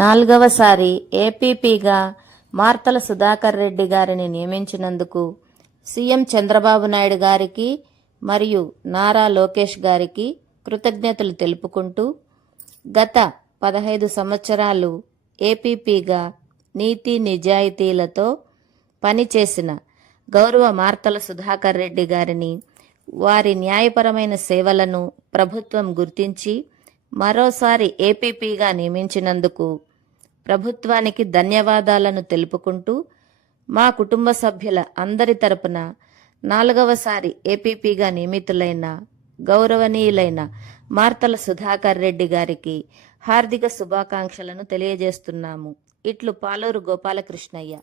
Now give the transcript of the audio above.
నాలుగవసారి ఏపీపీగా మార్తల సుధాకర్ రెడ్డి గారిని నియమించినందుకు సీఎం చంద్రబాబు నాయుడు గారికి మరియు నారా లోకేష్ గారికి కృతజ్ఞతలు తెలుపుకుంటూ గత 15 సంవత్సరాలు ఏపీపీగా నీతి నిజాయితీలతో పనిచేసిన గౌరవ మార్తల సుధాకర్ రెడ్డి గారిని, వారి న్యాయపరమైన సేవలను ప్రభుత్వం గుర్తించి మరోసారి ఏపీపీగా నియమించినందుకు ప్రభుత్వానికి ధన్యవాదాలను తెలుపుకుంటూ మా కుటుంబ సభ్యుల అందరి తరపున 4వసారి ఏపీపీగా నియమితులైన గౌరవనీయులైన మార్తల సుధాకర్ రెడ్డి గారికి హార్దిక శుభాకాంక్షలను తెలియజేస్తున్నాము. ఇట్లు పాలూరు గోపాలకృష్ణయ్య.